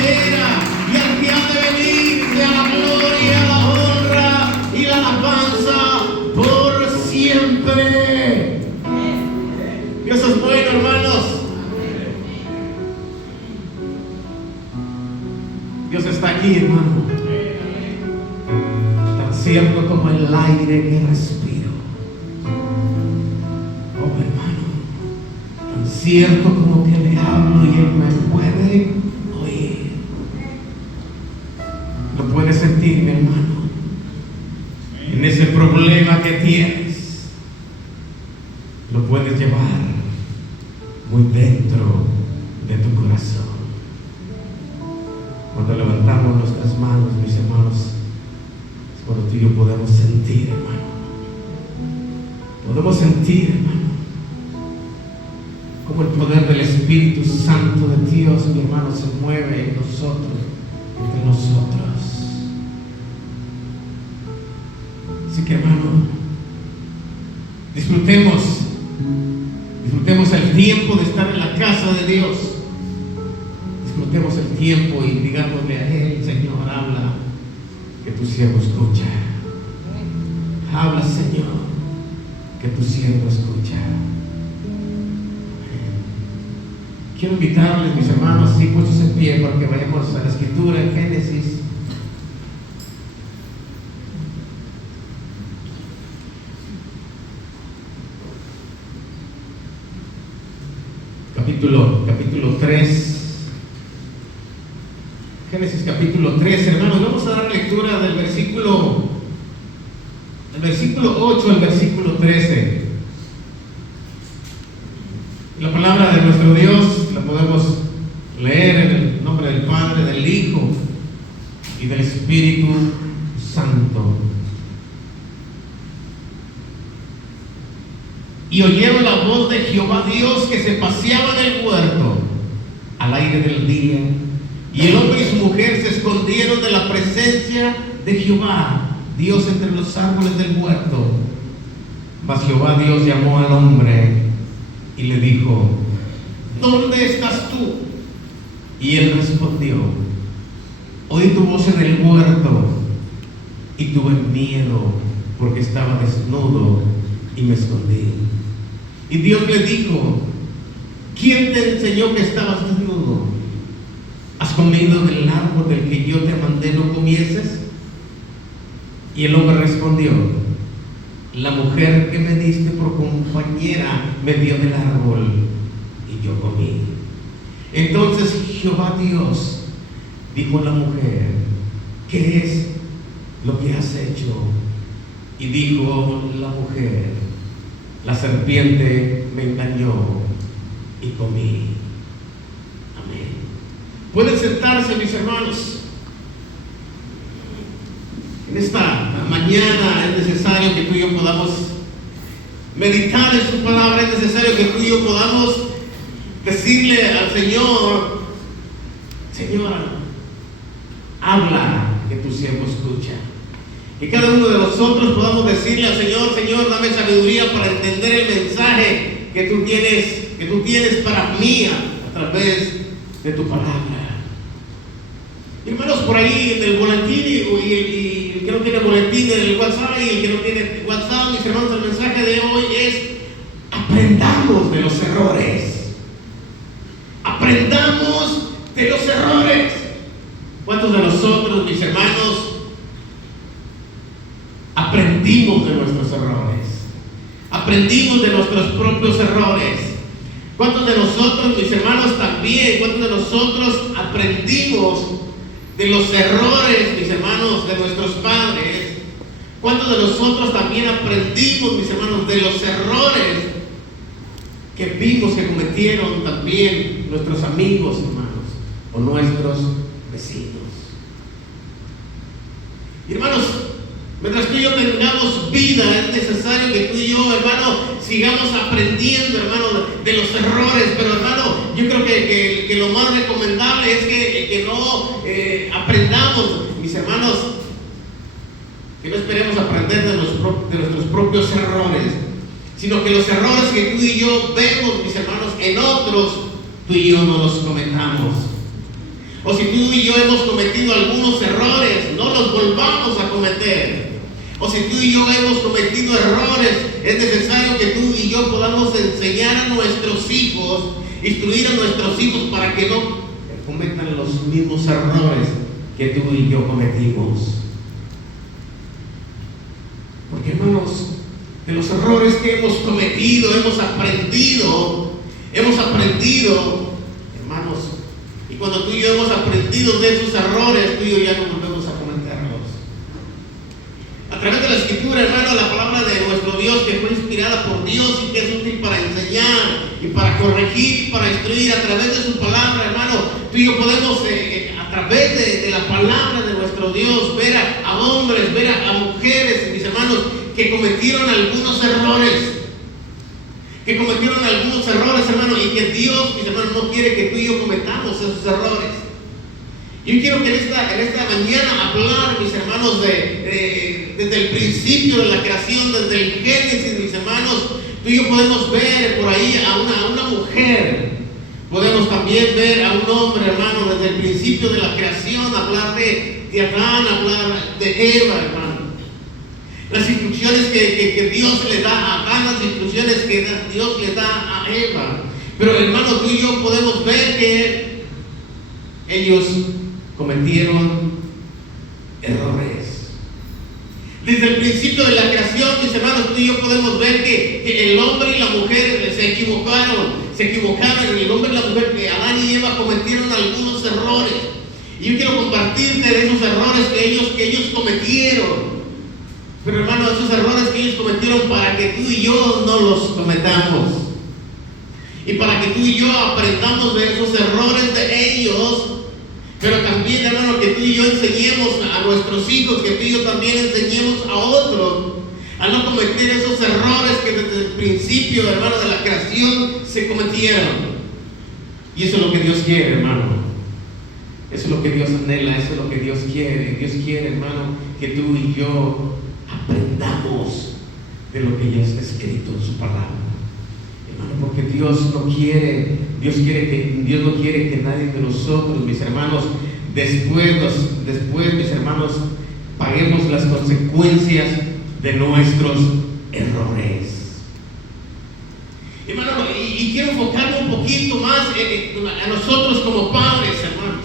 era y al que ha de venir, sea la gloria, la honra y la alabanza por siempre. Dios es bueno, hermanos. Dios está aquí, hermano. Tan cierto como el aire que respiro. Oh, hermano. Tan cierto como que le hablo y Él me puede oír. Lo puedes sentir, mi hermano. En ese problema que tienes, lo puedes llevar muy dentro de tu corazón. Cuando levantamos nuestras manos, mis hermanos, es cuando tú y yo podemos sentir, hermano. Podemos sentir, hermano, como el poder del Espíritu Santo de Dios, mi hermano, se mueve en nosotros, entre nosotros. Así que, hermano, disfrutemos el tiempo de estar en la casa de Dios. Disfrutemos el tiempo y digámosle a Él: Señor, habla, que tu siervo escucha. Habla, Señor, que tu siervo escucha. Quiero invitarles, mis hermanos, así puestos en pie, porque vayamos a la Escritura en Génesis. Capítulo 3. Génesis capítulo 3, hermanos. Vamos a dar lectura del versículo 8 al versículo 13. La palabra de nuestro Dios la podemos leer en el nombre del Padre, del Hijo y del Espíritu Santo. Y oyeron la voz de Jehová Dios que se paseaba en el huerto al aire del día. Y el hombre y su mujer se escondieron de la presencia de Jehová Dios entre los árboles del huerto. Mas Jehová Dios llamó al hombre y le dijo: ¿dónde estás tú? Y él respondió: oí tu voz en el huerto y tuve miedo porque estaba desnudo y me escondí. Y Dios le dijo: ¿quién te enseñó que estabas desnudo? ¿Has comido del árbol del que yo te mandé no comieses? Y el hombre respondió: la mujer que me diste por compañera me dio del árbol y yo comí. Entonces Jehová Dios dijo a la mujer: ¿qué es lo que has hecho? Y dijo la mujer: la serpiente me engañó y comí. Amén. Pueden sentarse, mis hermanos. En esta mañana es necesario que tú y yo podamos meditar en su palabra. Es necesario que tú y yo podamos decirle al Señor: Señor, habla, que tu siervo escucha. Que cada uno de nosotros podamos decirle al Señor: Señor, dame sabiduría para entender el mensaje que tú tienes para mí a través de tu palabra. Hermanos, por ahí en el boletín y el que no tiene boletín en el WhatsApp y el que no tiene WhatsApp, mis hermanos, el mensaje de hoy es: aprendamos de los errores. Aprendamos de los errores. ¿Cuántos de nosotros, mis hermanos, aprendimos de nuestros errores? Aprendimos de nuestros propios errores. ¿Cuántos de nosotros, mis hermanos, también? ¿Cuántos de nosotros aprendimos de los errores, mis hermanos, de nuestros padres? ¿Cuántos de nosotros también aprendimos, mis hermanos, de los errores que vimos que cometieron también nuestros amigos, hermanos, o nuestros vecinos? Y hermanos, mientras tú y yo tengamos vida, es necesario que tú y yo, hermano, sigamos aprendiendo, hermano, de los errores. Pero, hermano, yo creo que lo más recomendable es que no aprendamos, mis hermanos, que no esperemos aprender de nuestros propios errores, sino que los errores que tú y yo vemos, mis hermanos, en otros, tú y yo no los cometamos. O si tú y yo hemos cometido algunos errores, no los volvamos a cometer. O si tú y yo hemos cometido errores, es necesario que tú y yo podamos enseñar a nuestros hijos, instruir a nuestros hijos para que no cometan los mismos errores que tú y yo cometimos. Porque, hermanos, de los errores que hemos cometido, hemos aprendido, hermanos, y cuando tú y yo hemos aprendido de esos errores, tú y yo ya no volvemos a cometerlos. A través de la Escritura, hermano, la palabra de nuestro Dios, que fue inspirada por Dios y que es útil para enseñar y para corregir y para instruir, a través de su palabra, hermano, tú y yo podemos, a través de la palabra de nuestro Dios, ver a hombres, ver a mujeres, mis hermanos, que cometieron algunos errores. Hermano, y que Dios, mis hermanos, no quiere que tú y yo cometamos esos errores. Yo quiero que en esta mañana hablar, mis hermanos, desde el principio de la creación, desde el Génesis, mis hermanos, tú y yo podemos ver por ahí a una mujer, podemos también ver a un hombre, hermano, desde el principio de la creación, hablar de Adán, hablar de Eva, hermano. Las instrucciones que Dios le da a Adán, las instrucciones que Dios le da a Eva. Pero, hermano, tú y yo podemos ver que ellos cometieron errores. Desde el principio de la creación, mis hermanos, tú y yo podemos ver que el hombre y la mujer se equivocaron. El hombre y la mujer, que Adán y Eva cometieron algunos errores. Y yo quiero compartirte de esos errores que ellos cometieron. Pero, hermano, esos errores que ellos cometieron, para que tú y yo no los cometamos. Y para que tú y yo aprendamos de esos errores de ellos. Pero también, hermano, que tú y yo enseñemos a nuestros hijos, que tú y yo también enseñemos a otros a no cometer esos errores que desde el principio, hermano, de la creación se cometieron. Y eso es lo que Dios quiere, hermano. Eso es lo que Dios anhela, eso es lo que Dios quiere. Dios quiere, hermano, que tú y yo aprendamos de lo que ya está escrito en su palabra, hermano, porque Dios no quiere que nadie de nosotros, mis hermanos, después, mis hermanos, paguemos las consecuencias de nuestros errores. Hermano, y quiero enfocarme un poquito más a nosotros como padres, hermanos.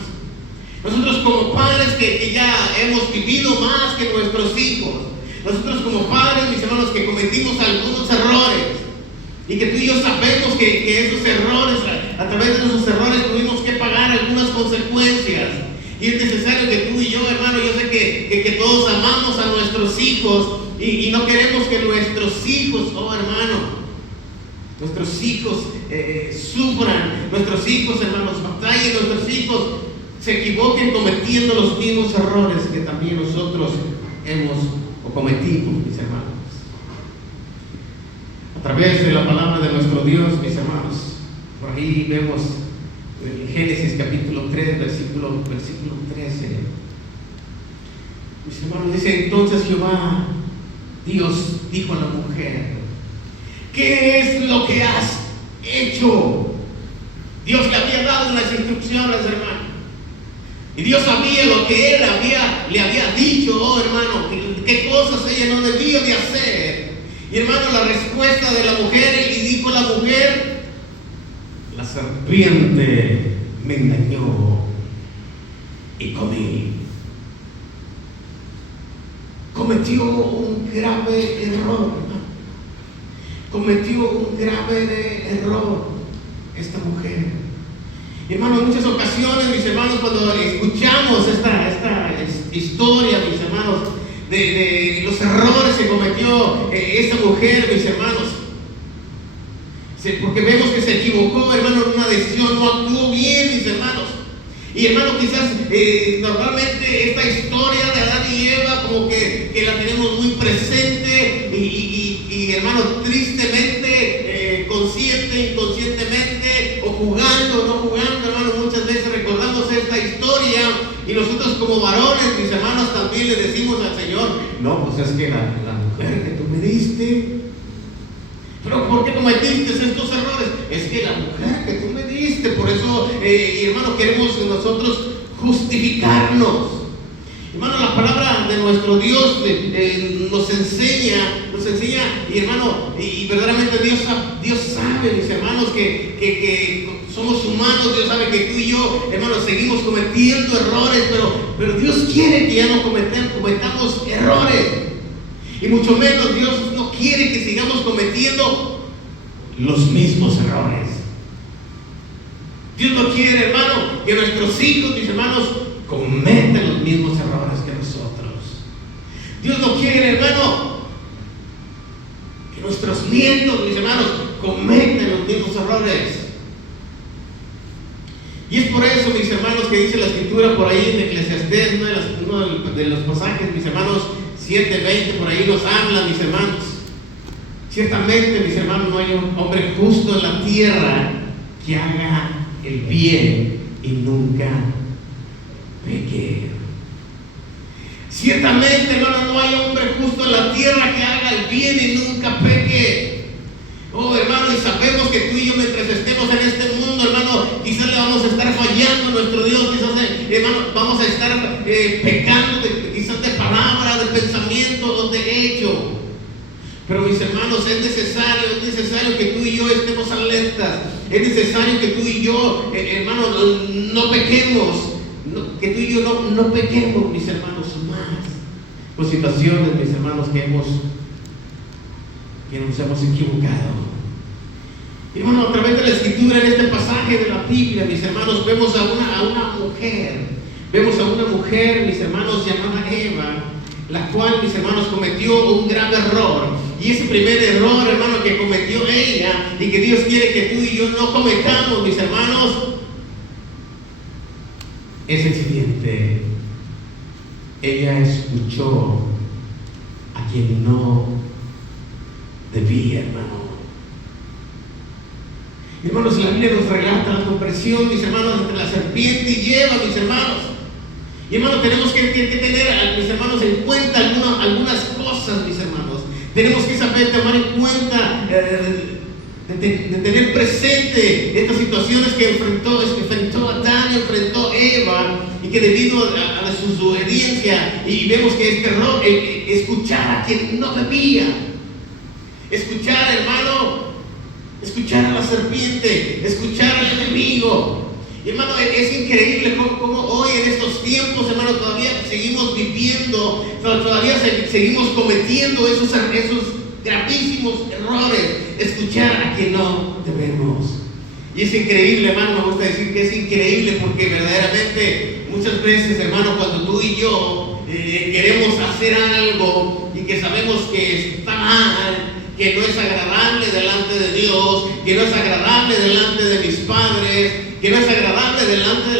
Nosotros como padres que ya hemos vivido más que nuestros hijos. Nosotros como padres, mis hermanos, que cometimos algunos errores y que tú y yo sabemos que esos errores, a través de esos errores tuvimos que pagar algunas consecuencias. Y es necesario que tú y yo, hermano, yo sé que todos amamos a nuestros hijos y no queremos que nuestros hijos, nuestros hijos sufran, nuestros hijos, hermanos, batallen, nuestros hijos se equivoquen cometiendo los mismos errores que también nosotros hemos cometimos, mis hermanos. A través de la palabra de nuestro Dios, mis hermanos, por ahí vemos en Génesis capítulo 3, versículo 13. Mis hermanos, dice: entonces Jehová, Dios, dijo a la mujer: ¿qué es lo que has hecho? Dios le había dado unas instrucciones, hermano. Y Dios sabía lo que Él le había dicho, hermano, qué cosas ella no debía de hacer. Y, hermano, la respuesta de la mujer, y dijo la mujer: la serpiente me engañó y comí. Cometió un grave error, hermano. Cometió un grave error esta mujer. Hermano, en muchas ocasiones, mis hermanos, cuando escuchamos esta historia, mis hermanos, de los errores que cometió esta mujer, mis hermanos, porque vemos que se equivocó, hermano, en una decisión, no actuó bien, mis hermanos. Y, hermano, quizás normalmente esta historia de Adán y Eva como que la tenemos muy presente y hermano, tristemente, consciente, inconscientemente, o jugando o no jugando, hermano, muchas veces recordamos esta historia y nosotros como varones, mis hermanos, también le decimos al Señor: no, pues es que la mujer que tú me diste. Pero ¿por qué cometiste estos errores? Es que la mujer que tú me diste. Por eso, hermano, queremos nosotros justificarnos. Hermano, la palabra de nuestro Dios nos enseña, y hermano, y verdaderamente Dios sabe, mis hermanos, que somos humanos. Dios sabe que tú y yo, hermanos, seguimos cometiendo errores, pero Dios quiere que ya no cometamos errores. Y mucho menos Dios no quiere que sigamos cometiendo los mismos errores. Dios no quiere, hermano, que nuestros hijos, mis hermanos, cometan los mismos errores que nosotros. Dios no quiere, hermano, que nuestros nietos, mis hermanos, cometan los mismos errores. Y es por eso, mis hermanos, que dice la Escritura por ahí en Eclesiastés, uno de los pasajes, mis hermanos, 7:20, por ahí nos habla, mis hermanos. Ciertamente, mis hermanos, no hay un hombre justo en la tierra que haga el bien y nunca peque. Ciertamente, hermano, no hay hombre justo en la tierra que haga el bien y nunca peque. Oh, hermano, y sabemos que tú y yo, mientras estemos en este mundo, hermano, quizás le vamos a estar fallando a nuestro Dios, quizás, hermano, vamos a estar pecando, quizás de palabra, de pensamiento o de hecho. Pero, mis hermanos, es necesario que tú y yo estemos alertas. Es necesario que tú y yo, hermano, no pequemos. Que tú y yo no pequemos, mis hermanos, más por situaciones, mis hermanos, que nos hemos equivocado. Hermano, a través de la Escritura, en este pasaje de la Biblia, mis hermanos, vemos a una mujer, mis hermanos, llamada Eva, la cual, mis hermanos, cometió un grave error. Y ese primer error, hermano, que cometió ella y que Dios quiere que tú y yo no cometamos, mis hermanos, es el siguiente: ella escuchó a quien no debía, hermano. Hermanos, la Biblia nos relata la comprensión, mis hermanos, entre la serpiente y Eva, mis hermanos. Y hermanos, tenemos que tener, mis hermanos, en cuenta algunas cosas, mis hermanos. Tenemos que saber tomar en cuenta, de tener presente estas situaciones que enfrentó Adán y enfrentó Eva, y que debido a su desobediencia, y vemos que este error, escuchar a quien no debía, escuchar, hermano, escuchar a la serpiente, escuchar al enemigo. Y hermano, es increíble cómo hoy en estos tiempos, hermano, todavía seguimos viviendo, todavía seguimos cometiendo esos gravísimos errores, escuchar a quien no debemos. Y es increíble, hermano, me gusta decir que es increíble, porque verdaderamente muchas veces, hermano, cuando tú y yo queremos hacer algo y que sabemos que está mal, que no es agradable delante de Dios, que no es agradable delante de mis padres, que no es agradable delante de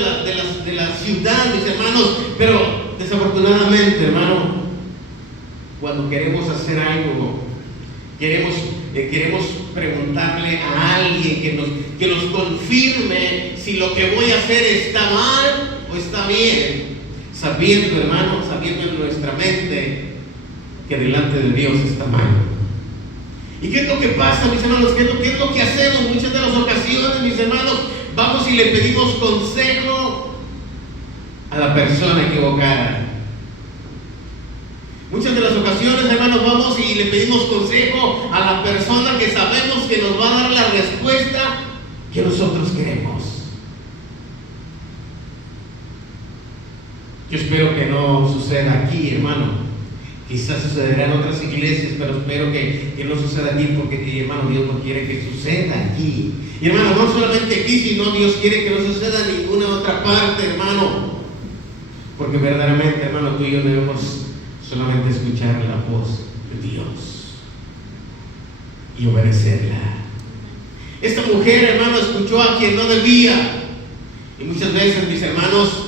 la ciudad, mis hermanos, pero desafortunadamente, hermano, cuando queremos hacer algo, queremos preguntarle a alguien que nos confirme si lo que voy a hacer está mal o está bien, sabiendo, hermano, sabiendo en nuestra mente que delante de Dios está mal. ¿Y qué es lo que pasa, mis hermanos? ¿Qué es lo que hacemos? Muchas de las ocasiones, mis hermanos, vamos y le pedimos consejo a la persona equivocada. Muchas de las ocasiones, hermanos, vamos y le pedimos consejo a la persona que sabemos que nos va a dar la respuesta que nosotros queremos. Yo espero que no suceda aquí, hermano. Quizás sucederá en otras iglesias, pero espero que no suceda aquí, porque, hermano, Dios no quiere que suceda aquí. Y, hermano, no solamente aquí, sino Dios quiere que no suceda en ninguna otra parte, hermano. Porque verdaderamente, hermano, tú y yo debemos solamente escuchar la voz de Dios y obedecerla. Esta mujer, hermano, escuchó a quien no debía. Y muchas veces, mis hermanos,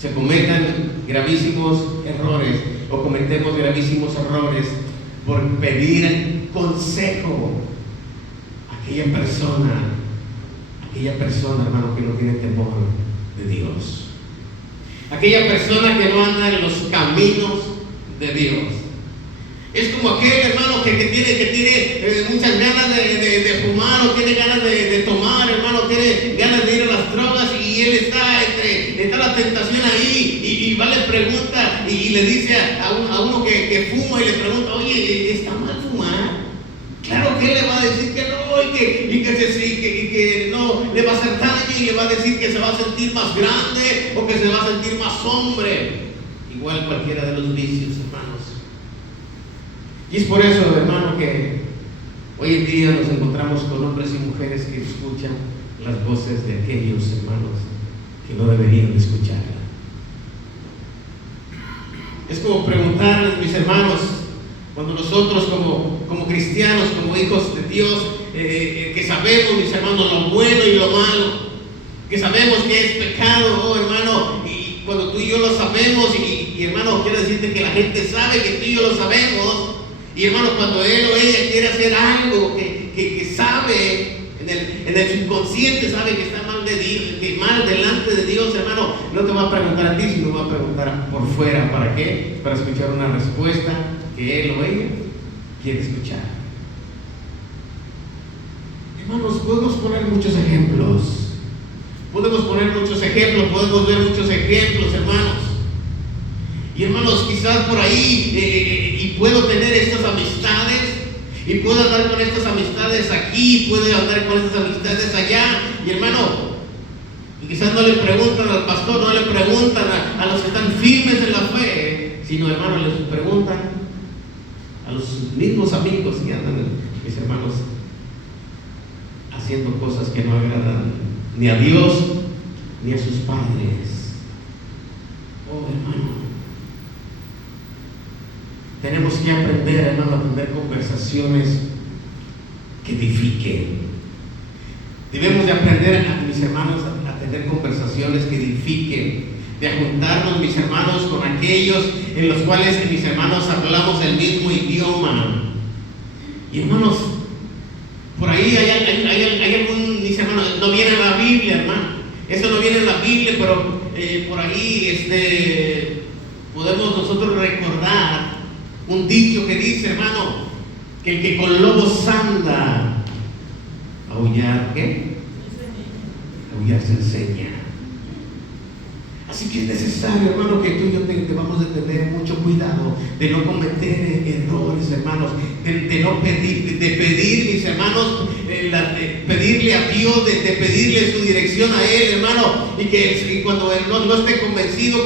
se cometen gravísimos errores, o cometemos gravísimos errores por pedir consejo a aquella persona, hermano, que no tiene temor de Dios, aquella persona que no anda en los caminos de Dios. Es como aquel, hermano, que tiene muchas ganas de fumar, o tiene ganas de tomar, hermano, tiene ganas de ir a las drogas, y él está entre tentación ahí y va, le pregunta y le dice a uno que fuma y le pregunta, oye, ¿está mal fumar? Claro que él le va a decir que no y que no le va a hacer daño y le va a decir que se va a sentir más grande o que se va a sentir más hombre. Igual cualquiera de los vicios, hermanos. Y es por eso, hermano, que hoy en día nos encontramos con hombres y mujeres que escuchan las voces de aquellos hermanos que no deberían escucharla. Es como preguntarles, mis hermanos, cuando nosotros como cristianos, como hijos de Dios, que sabemos, mis hermanos, lo bueno y lo malo, que sabemos que es pecado, oh hermano, y cuando tú y yo lo sabemos, y hermano, quiero decirte que la gente sabe que tú y yo lo sabemos, y hermano, cuando él o ella quiere hacer algo que sabe, en el subconsciente sabe que está mal de Dios, que mal delante de Dios, hermano, no te va a preguntar a ti, sino va a preguntar por fuera. ¿Para qué? Para escuchar una respuesta que él o ella quiere escuchar. Hermanos, podemos poner muchos ejemplos. Podemos ver muchos ejemplos, hermanos. Y hermanos, quizás por ahí, y puedo tener estas amistades, y puedo andar con estas amistades aquí, puedo andar con estas amistades allá, y hermano, y quizás no le preguntan al pastor, no le preguntan a los que están firmes en la fe, sino hermano, les preguntan a los mismos amigos que andan, mis hermanos, haciendo cosas que no agradan ni a Dios ni a sus padres. Oh hermano, tenemos que aprender, hermano, a tener conversaciones que edifiquen. Debemos de aprender, mis hermanos, a tener conversaciones que edifiquen, de juntarnos, mis hermanos, con aquellos en los cuales, mis hermanos, hablamos el mismo idioma. Y hermanos, por ahí hay algún, mis hermanos, no viene en la Biblia, hermano, eso no viene en la Biblia, pero por ahí podemos nosotros recordar un dicho que dice, hermano, que el que con lobos anda, aullar, ¿qué? Aullar se enseña. Así que es necesario, hermano, que tú y yo debamos de tener mucho cuidado de no cometer errores, hermanos, de no pedir, mis hermanos, de pedirle a Dios, de pedirle su dirección a Él, hermano, y que cuando Él no esté convencida,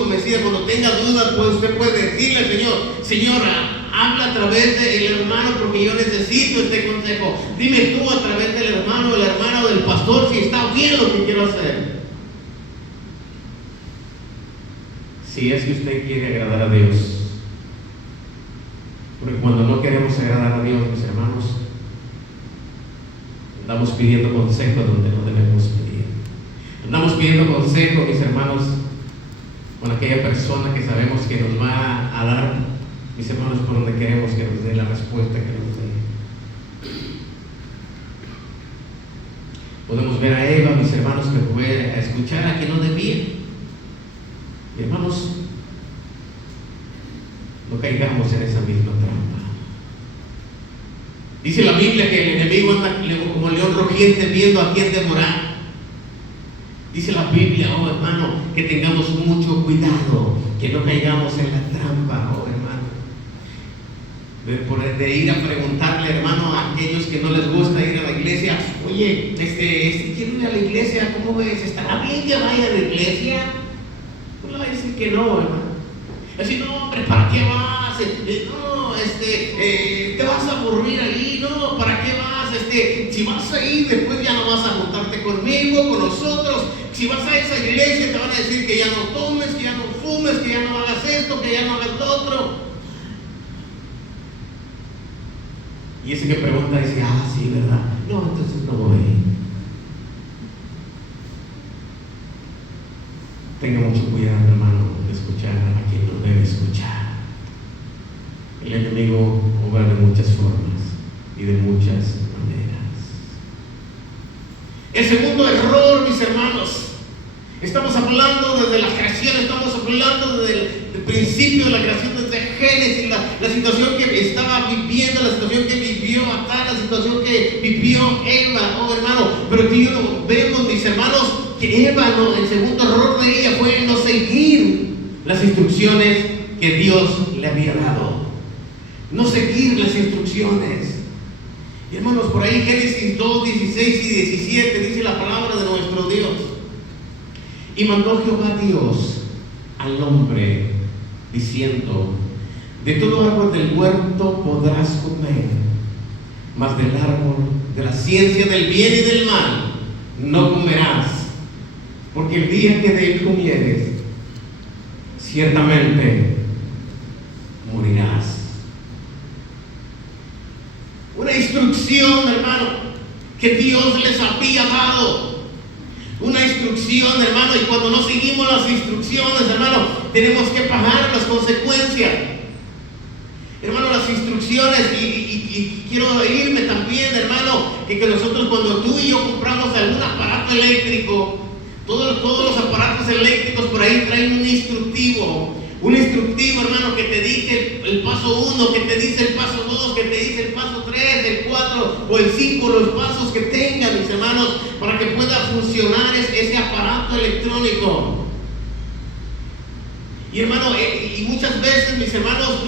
cuando tenga dudas, pues usted puede decirle al Señor, Señora, habla a través del hermano porque yo necesito este consejo. Dime tú a través del hermano, de la hermana o del pastor si está bien lo que quiero hacer. Si es que usted quiere agradar a Dios. Porque cuando no queremos agradar a Dios, mis hermanos, andamos pidiendo consejo donde no debemos pedir. Andamos pidiendo consejo, mis hermanos, con aquella persona que sabemos que nos va a dar, mis hermanos, por donde queremos que nos dé la respuesta que nos dé. Podemos ver a Eva, mis hermanos, que fue a escuchar a quien no debía. Y hermanos, no caigamos en esa misma trampa. Dice la Biblia que el enemigo anda como león rugiente viendo a quién devorar. Dice la Biblia, oh hermano, que tengamos mucho cuidado, que no caigamos en la trampa, oh hermano, de ir a preguntarle, hermano, a aquellos que no les gusta ir a la iglesia, oye, quiero ir a la iglesia, ¿cómo ves? ¿Estará bien que vaya a la iglesia? No le va a decir que no, hermano. Así, no, hombre, ¿para qué vas? No, te vas a aburrir ahí, no, ¿para qué vas? Si vas a ir, después ya no vas a juntarte conmigo, con nosotros. Si vas a esa iglesia, te van a decir que ya no tomes, que ya no fumes, que ya no hagas esto, que ya no hagas lo otro. Y ese que pregunta dice, sí, ¿verdad? No, entonces no voy. Tenga mucho cuidado, hermano, de escuchar a quien no debe escuchar. El enemigo obra de muchas formas y de muchas maneras. El segundo error, mis hermanos, estamos hablando desde la creación, estamos hablando desde el principio de la creación, desde Génesis, la situación que estaba viviendo, la situación que vivió Adán, la situación que vivió Eva, oh hermano, pero que vemos, mis hermanos, que Eva, no, el segundo error de ella fue no seguir las instrucciones que Dios le había dado. No seguir las instrucciones. Y hermanos, por ahí Génesis 2, 16 y 17 dice la palabra de nuestro Dios. Y mandó Jehová Dios al hombre, diciendo: de todo árbol del huerto podrás comer, mas del árbol de la ciencia del bien y del mal no comerás, porque el día que de él comieres, ciertamente morirás. Una instrucción, hermano, que Dios les había dado. Una instrucción, hermano, y cuando no seguimos las instrucciones, hermano, tenemos que pagar las consecuencias. Hermano, las instrucciones, y quiero irme también, hermano, que nosotros cuando tú y yo compramos algún aparato eléctrico, todos los aparatos eléctricos por ahí traen un instructivo, hermano, que te dice el paso 1, que te dice el paso 2, que te dice el paso 3, el 4 o el 5, los pasos que tengan, mis hermanos, para que pueda funcionar ese aparato electrónico. Y hermano, y muchas veces, mis hermanos,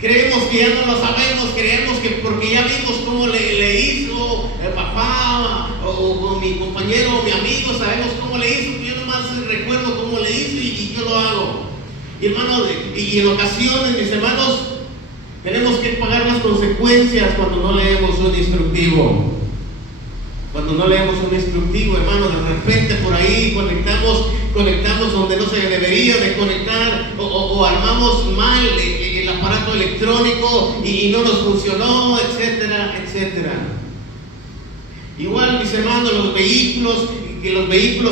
creemos que ya no lo sabemos, creemos que porque ya vimos cómo le hizo el papá o mi compañero o mi amigo, sabemos cómo le hizo, yo nomás recuerdo cómo le hizo y yo lo hago. Y hermano, y en ocasiones, mis hermanos, tenemos que pagar las consecuencias cuando no leemos un instructivo. Cuando no leemos un instructivo, hermano, de repente por ahí conectamos donde no se debería de conectar, o armamos mal el aparato electrónico y no nos funcionó, etcétera, etcétera. Igual, mis hermanos, los vehículos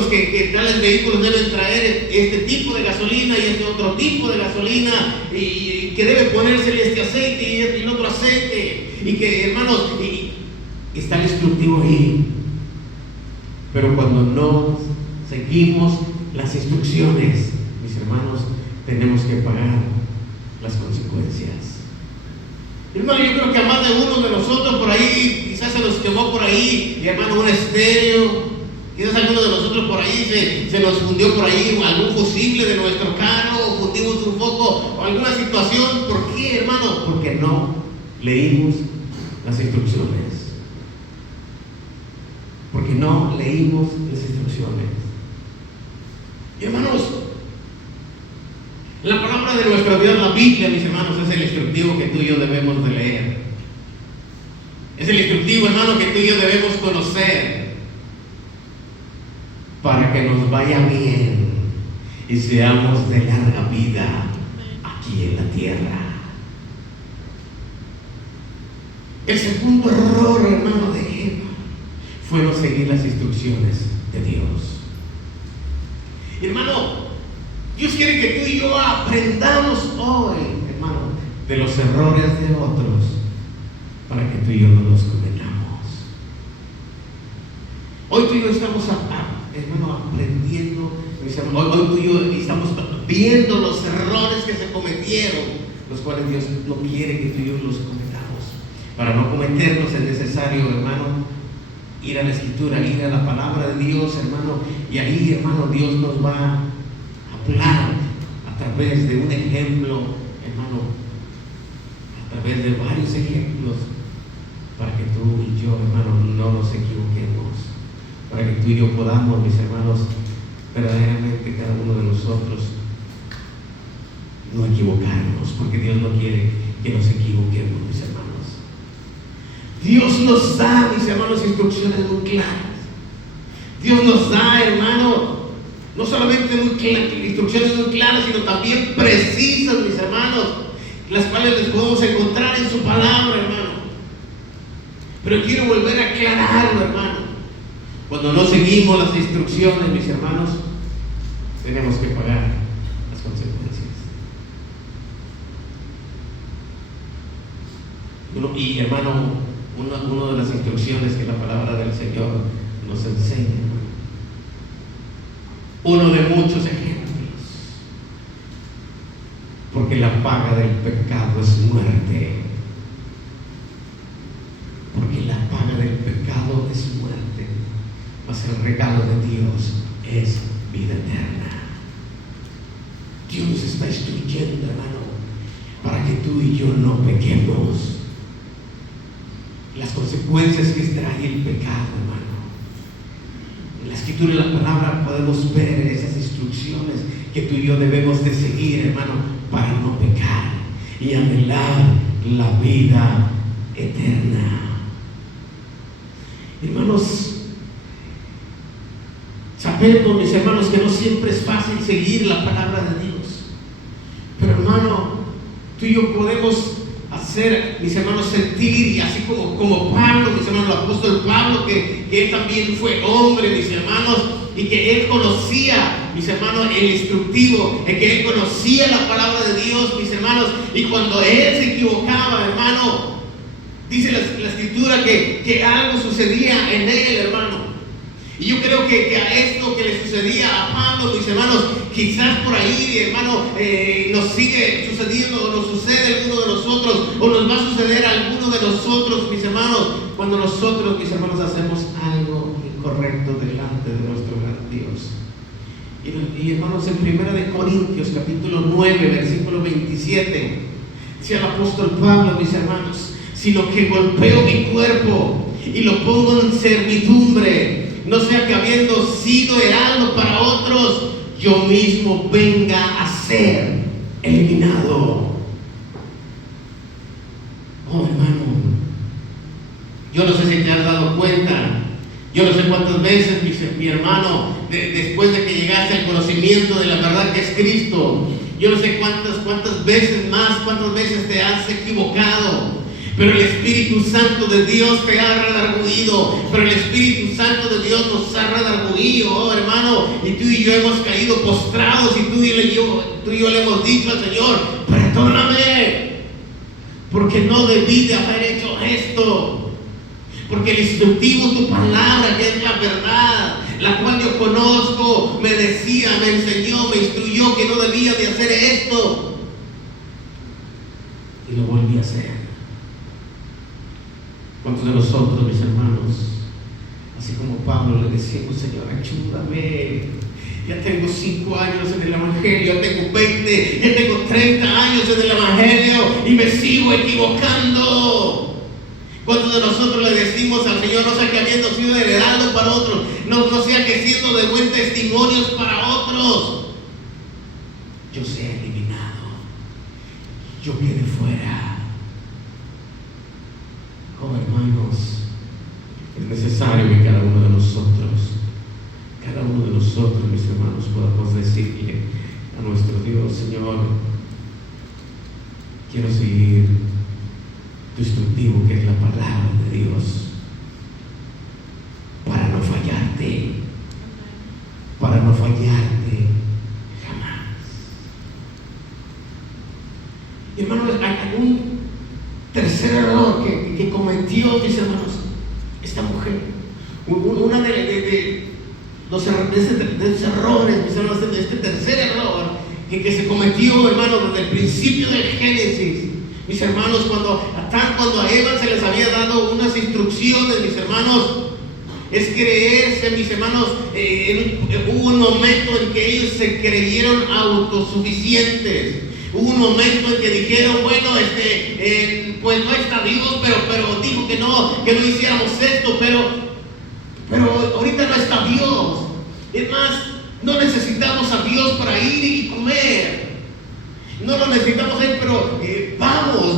que tales vehículos deben traer este tipo de gasolina y este otro tipo de gasolina, y que debe ponérsele este aceite y el otro aceite, y que, hermanos, está el instructivo ahí. Pero cuando no seguimos las instrucciones, mis hermanos, tenemos que pagar las consecuencias. Hermano, yo creo que a más de uno de nosotros por ahí, quizás se nos quemó por ahí, y hermano, un estéreo, quizás alguno de nosotros por ahí se nos fundió por ahí algún fusible de nuestro carro, o fundimos un foco, o alguna situación. ¿Por qué, hermano? Porque no leímos las instrucciones. Porque no leímos las instrucciones. Y hermanos, la palabra de nuestro Dios, la Biblia, mis hermanos, es el instructivo que tú y yo debemos de leer. Es el instructivo, hermano, que tú y yo debemos conocer para que nos vaya bien y seamos de larga vida aquí en la tierra. El segundo error, hermano, de Eva fue no seguir las instrucciones de Dios. Hermano, Dios quiere que tú y yo aprendamos hoy, hermano, de los errores de otros, para que tú y yo no los cometamos. Hoy tú y yo estamos, hermano, aprendiendo. Hoy tú y yo estamos viendo los errores que se cometieron, los cuales Dios no quiere que tú y yo los cometamos. Para no cometerlos es necesario, hermano, ir a la Escritura, ir a la palabra de Dios, hermano, y ahí, hermano, Dios nos va a hablar a través de un ejemplo, hermano, a través de varios ejemplos, para que tú y yo, hermano, no nos equivoquemos, para que tú y yo podamos, mis hermanos, verdaderamente cada uno de nosotros no equivocarnos, porque Dios no quiere que nos equivoquemos, mis hermanos. Dios nos da, mis hermanos, instrucciones muy claras. Dios nos da, hermano, no solamente instrucciones muy claras, sino también precisas, mis hermanos, las cuales les podemos encontrar en su palabra, hermano. Pero quiero volver a aclararlo, hermano. Cuando no seguimos las instrucciones, mis hermanos, tenemos que pagar las consecuencias. Y hermano, una de las instrucciones que la palabra del Señor nos enseña, uno de muchos ejemplos, porque la paga del pecado es muerte. Porque la paga del pecado es muerte, mas el regalo de Dios es vida eterna. Dios nos está instruyendo, hermano, para que tú y yo no pequemos. Las consecuencias que trae el pecado, hermano. En la escritura y la palabra podemos ver esas instrucciones que tú y yo debemos de seguir, hermano, para no pecar y anhelar la vida eterna. Hermanos, sabemos, mis hermanos, que no siempre es fácil seguir la palabra de Dios. Pero, hermano, tú y yo podemos hacer, mis hermanos, sentir, y así como Pablo, mis hermanos, el apóstol Pablo, que él también fue hombre, mis hermanos, y que él conocía, mis hermanos, el instructivo, que él conocía la palabra de Dios, mis hermanos, y cuando él se equivocaba, hermano, dice la escritura que algo sucedía en él, hermano. Y yo creo que a esto que le sucedía a Pablo, mis hermanos, quizás por ahí, hermano, nos sigue sucediendo, o nos sucede a alguno de nosotros, o nos va a suceder a alguno de nosotros, mis hermanos, cuando nosotros, mis hermanos, hacemos algo incorrecto delante de nuestro gran Dios. Y hermanos, en 1 Corintios capítulo 9, versículo 27, dice el apóstol Pablo, mis hermanos, sino que golpeo mi cuerpo y lo pongo en servidumbre, no sea que habiendo sido heraldo para otros, yo mismo venga a ser eliminado. Oh, hermano, yo no sé si te has dado cuenta, yo no sé cuántas veces, mi hermano, después de que llegaste al conocimiento de la verdad que es Cristo, yo no sé cuántas veces más, cuántas veces te has equivocado. Pero el Espíritu Santo de Dios te ha redarguido. Pero el Espíritu Santo de Dios nos ha redarguido, oh, hermano. Y tú y yo hemos caído postrados. Y tú y yo le hemos dicho al Señor: perdóname, porque no debí de haber hecho esto. Porque el instructivo, tu palabra, que es la verdad, la cual yo conozco, me decía, me enseñó, me instruyó que no debía de hacer esto. Y lo volví a hacer. ¿Cuántos de nosotros, mis hermanos, así como Pablo, le decimos: Señor, ayúdame? Ya tengo 5 años en el Evangelio, ya tengo 20, ya tengo 30 años en el Evangelio y me sigo equivocando. ¿Cuántos de nosotros le decimos al Señor: no sea que habiendo sido heredado para otros, no sea que siendo de buen testimonio para otros, yo sea eliminado, yo quede fuera? Oh, hermanos, es necesario que cada uno de nosotros, mis hermanos, podamos decirle a nuestro Dios: Señor, quiero seguir tu instructivo, que es la palabra de Dios, para no fallarte jamás. Y hermanos, hay un tercer error que cometió, mis hermanos, esta mujer. Una de los errores, mis hermanos, de este tercer error que se cometió, hermanos, desde el principio del Génesis, mis hermanos, cuando a Eva se les había dado unas instrucciones, mis hermanos, es creerse, mis hermanos, hubo un momento en que ellos se creyeron autosuficientes. Hubo un momento en que dijeron: bueno, pues no está Dios, pero dijo que no hiciéramos esto, pero ahorita no está Dios. Es más, no necesitamos a Dios para ir y comer. No lo necesitamos a Él, pero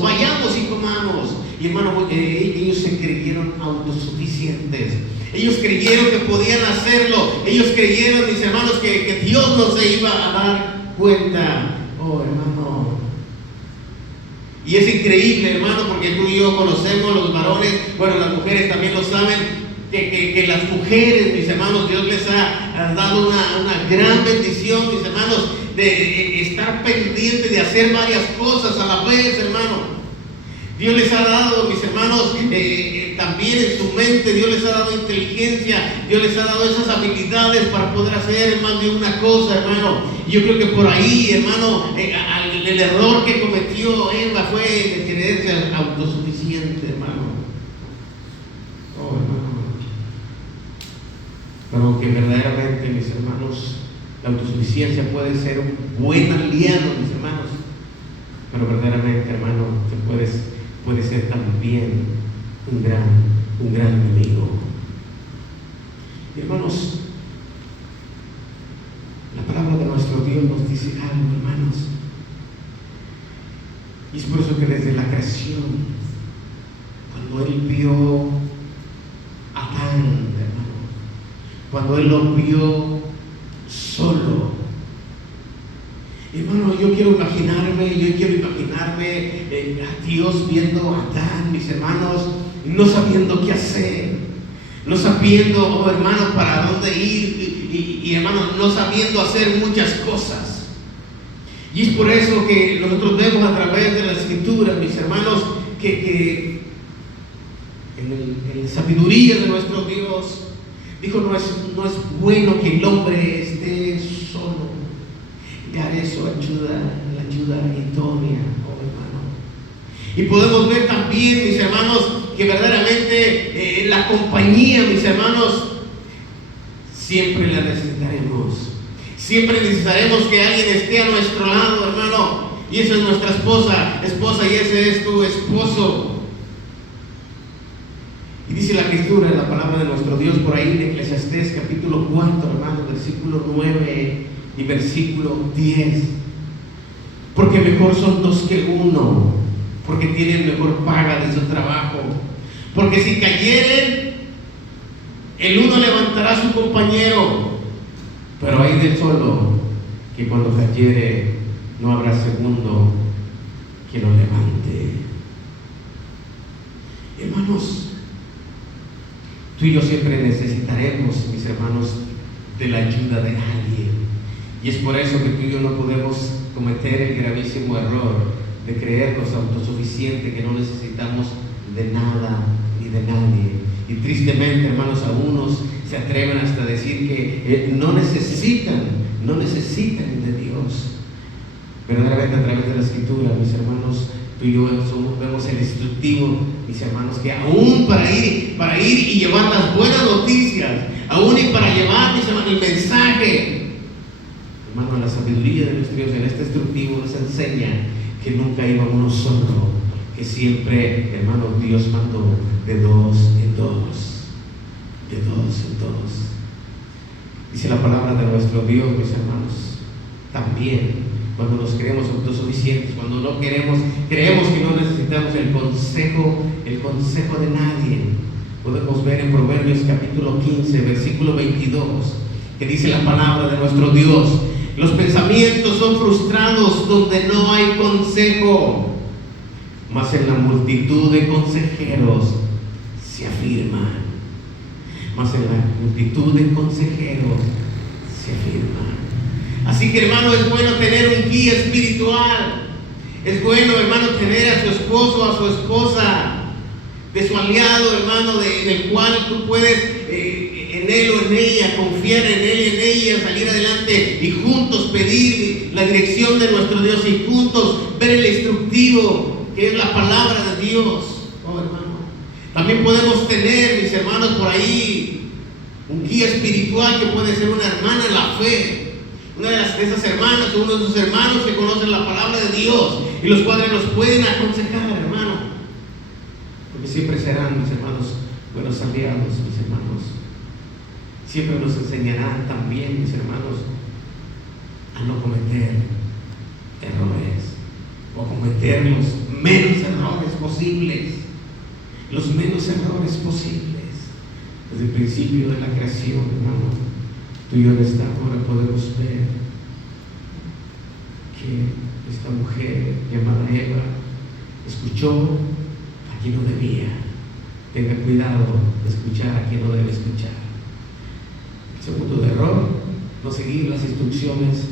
vayamos y comamos. Y hermano, ellos se creyeron autosuficientes. Ellos creyeron que podían hacerlo. Ellos creyeron, mis hermanos, que Dios no se iba a dar cuenta. Oh, hermano. Y es increíble, hermano, porque tú y yo conocemos, los varones, bueno, las mujeres también lo saben, que las mujeres, mis hermanos, Dios les ha dado una gran bendición, mis hermanos, de estar pendiente de hacer varias cosas a la vez, hermano. Dios les ha dado, mis hermanos, también en su mente, Dios les ha dado inteligencia, Dios les ha dado esas habilidades para poder hacer más de una cosa, hermano. Yo creo que por ahí, hermano, el error que cometió Eva fue de querer ser autosuficiente, hermano. Oh, hermano. pero que verdaderamente, mis hermanos, la autosuficiencia puede ser un buen aliado, mis hermanos, pero verdaderamente, hermano, puede ser también un gran enemigo. Y hermanos, la palabra de nuestro Dios nos dice algo, hermanos, y es por eso que desde la creación, cuando Él vio a Adán, hermano, cuando Él lo vio solo, hermano, yo quiero imaginarme a Dios viendo a Adán, mis hermanos, no sabiendo qué hacer, no sabiendo, hermano, para dónde ir, y hermano, no sabiendo hacer muchas cosas. Y es por eso que nosotros vemos a través de la Escritura, mis hermanos, que en la sabiduría de nuestro Dios dijo: no es bueno que el hombre esté solo. Y a eso la ayuda idónea, hermano. Y podemos ver también, mis hermanos, que verdaderamente la compañía, mis hermanos, siempre la necesitaremos. Siempre necesitaremos que alguien esté a nuestro lado, hermano. Y esa es nuestra esposa, y ese es tu esposo. Y dice la Escritura, la palabra de nuestro Dios, por ahí en Eclesiastés capítulo 4, hermano, versículo 9 y versículo 10. Porque mejor son dos que uno, porque tienen mejor paga de su trabajo. Porque si cayeren, el uno levantará a su compañero, pero hay del solo, que cuando cayere no habrá segundo que lo levante. Hermanos, tú y yo siempre necesitaremos, mis hermanos, de la ayuda de alguien. Y es por eso que tú y yo no podemos cometer el gravísimo error de creernos autosuficientes, que no necesitamos de nada ni de nadie. Y tristemente, hermanos, algunos se atreven hasta decir que no necesitan de Dios. Verdaderamente, a través de la Escritura, mis hermanos, tú y yo vemos el instructivo, mis hermanos, que aún para ir y llevar las buenas noticias, aún y para llevar, mis hermanos, el mensaje, hermano, la sabiduría de nuestro Dios en este instructivo nos enseña que nunca iba uno solo, que siempre, hermano, Dios mandó de dos en dos. Dice la palabra de nuestro Dios, mis hermanos, también cuando nos creemos autosuficientes, cuando no creemos que no necesitamos el consejo de nadie. Podemos ver en Proverbios capítulo 15, versículo 22, que dice la palabra de nuestro Dios: los pensamientos son frustrados donde no hay consejo, mas en la multitud de consejeros se afirman. Así que, hermano, es bueno tener un guía espiritual. Es bueno, hermano, tener a su esposo, a su esposa, de su aliado, hermano, en el cual tú puedes en él o en ella, confiar en él y en ella, salir adelante y juntos pedir la dirección de nuestro Dios y juntos ver el instructivo que es la palabra de Dios. Oh, hermano, también podemos tener, mis hermanos, por ahí un guía espiritual que puede ser una hermana en la fe, una de esas hermanas o uno de sus hermanos que conocen la palabra de Dios y los cuales nos pueden aconsejar, hermano, porque siempre serán, mis hermanos, buenos aliados, mis hermanos. Siempre nos enseñarán también, mis hermanos, a no cometer errores o cometer los menos errores posibles. Desde el principio de la creación, hermano, tú y yo en esta hora podemos ver que esta mujer llamada Eva escuchó a quien no debía. Tenga cuidado de escuchar a quien no debe escuchar. El segundo error: no seguir las instrucciones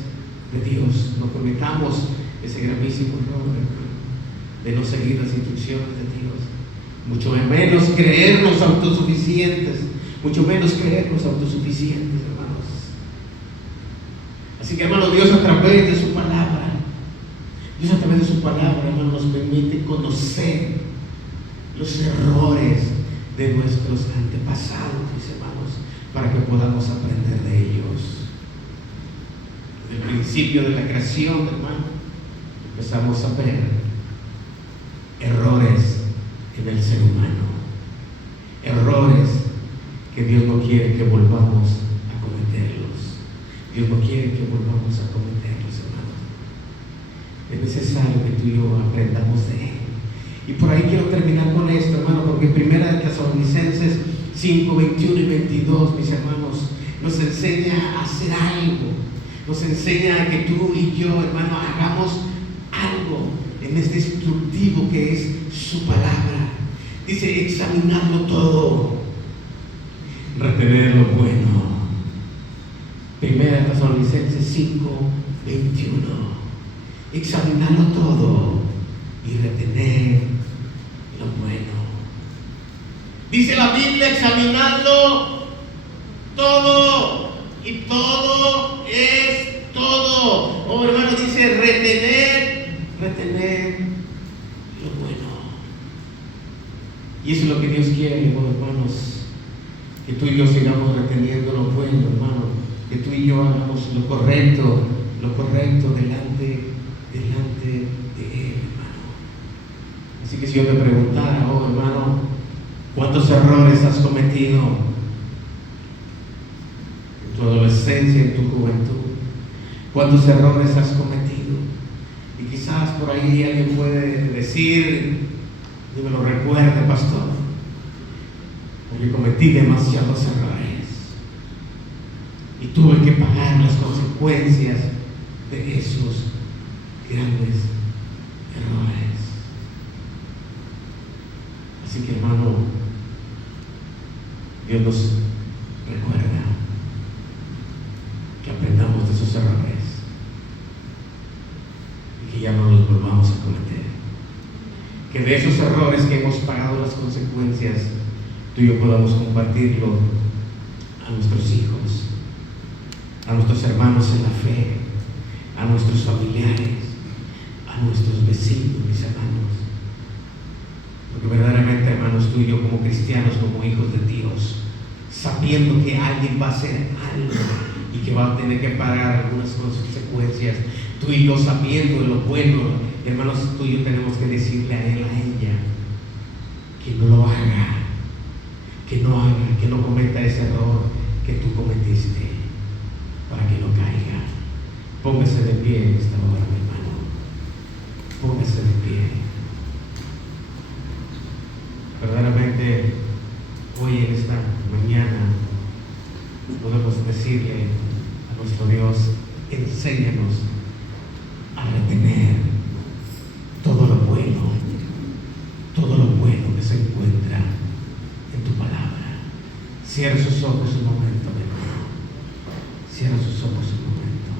de Dios. No cometamos ese gravísimo error, hermano, de no seguir las instrucciones de Dios. Mucho menos creernos autosuficientes. Hermanos. Así que, hermano, Dios a través de su palabra, hermano, nos permite conocer los errores de nuestros antepasados, mis hermanos. para que podamos aprender de ellos. Desde el principio de la creación, hermano, empezamos a ver errores en el ser humano, errores que Dios no quiere que volvamos a cometerlos. Dios no quiere que volvamos a cometerlos, hermano. Es necesario que tú y yo aprendamos de Él. Y por ahí quiero terminar con esto, hermano, porque Primera de Tesalonicenses 5, 21 y 22, mis hermanos, nos enseña a hacer algo. Nos enseña a que tú y yo, hermano, hagamos algo en este instructivo que es su palabra. Dice, examinarlo todo, retener lo bueno. Primera de Tesalonicenses 5, 21. Examinarlo todo y retener lo bueno. Dice la Biblia, examinarlo todo, y todo es todo. Oh, hermano, dice retener lo bueno. Y eso es lo que Dios quiere, oh, hermanos, que tú y yo sigamos reteniendo lo bueno, hermano, que tú y yo hagamos lo correcto delante de Él, hermano. Así que si yo te preguntara, oh hermano, ¿cuántos errores has cometido en tu adolescencia, en tu juventud? ¿Cuántos errores has cometido? Y quizás por ahí alguien puede decir, ni me lo recuerde, pastor, porque cometí demasiados errores y tuve que pagar las consecuencias de esos grandes errores. Así que, hermano, Dios nos recuerda que aprendamos de esos errores y que ya no los volvamos a cometer. Que de esos errores que hemos pagado las consecuencias, tú y yo podamos compartirlo a nuestros hijos, a nuestros hermanos en la fe, a nuestros familiares, a nuestros vecinos, mis hermanos. Porque verdaderamente, hermanos, tú y yo como cristianos, como hijos de Dios, sabiendo que alguien va a hacer algo y que va a tener que pagar algunas consecuencias, tú y yo sabiendo de lo bueno, hermanos, tú y yo tenemos que decirle a él, a ella, que no lo haga, que no cometa ese error que tú cometiste, para que no caiga. Póngase de pie en esta hora, mi hermano. Póngase de pie. Verdaderamente, hoy en esta mañana podemos decirle a nuestro Dios, enséñanos a retener todo lo bueno que se encuentra en tu palabra. Cierra sus ojos un momento, mi hermano. Cierra sus ojos un momento.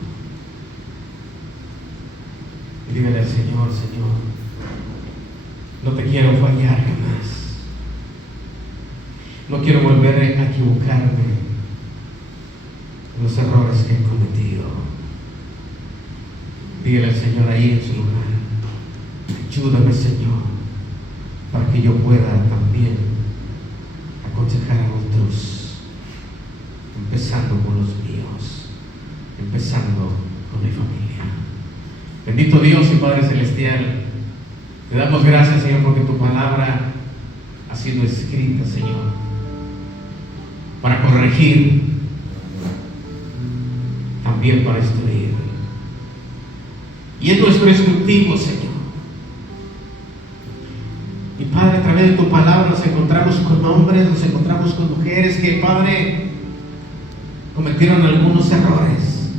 Y dígale al Señor, Señor, no te quiero fallar jamás. No quiero volver a equivocarme en los errores que he cometido. Dígale al Señor ahí en su lugar, ayúdame, Señor, para que yo pueda también aconsejar a otros, empezando con los míos, empezando con mi familia. Bendito Dios y Padre Celestial, te damos gracias, Señor, porque tu palabra ha sido escrita, Señor, para corregir, también para instruir. Y es nuestro instructivo, Señor. Y Padre, a través de tu palabra nos encontramos con hombres, nos encontramos con mujeres que, Padre, cometieron algunos errores.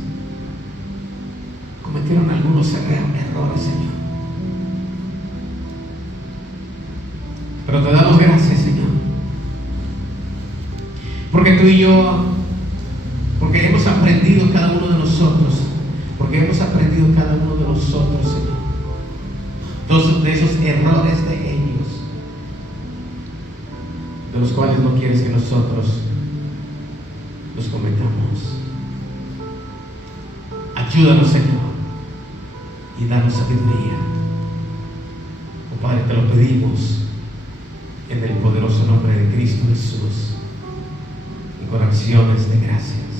Cometieron algunos errores, Señor. Pero te damos gracias, Señor. Porque tú y yo, porque hemos aprendido cada uno de nosotros, Señor, todos de esos errores de ellos, de los cuales no quieres que nosotros los cometamos. Ayúdanos, Señor, y danos sabiduría. Oh Padre, te lo pedimos en el poderoso nombre de Cristo Jesús. con acciones de gracias.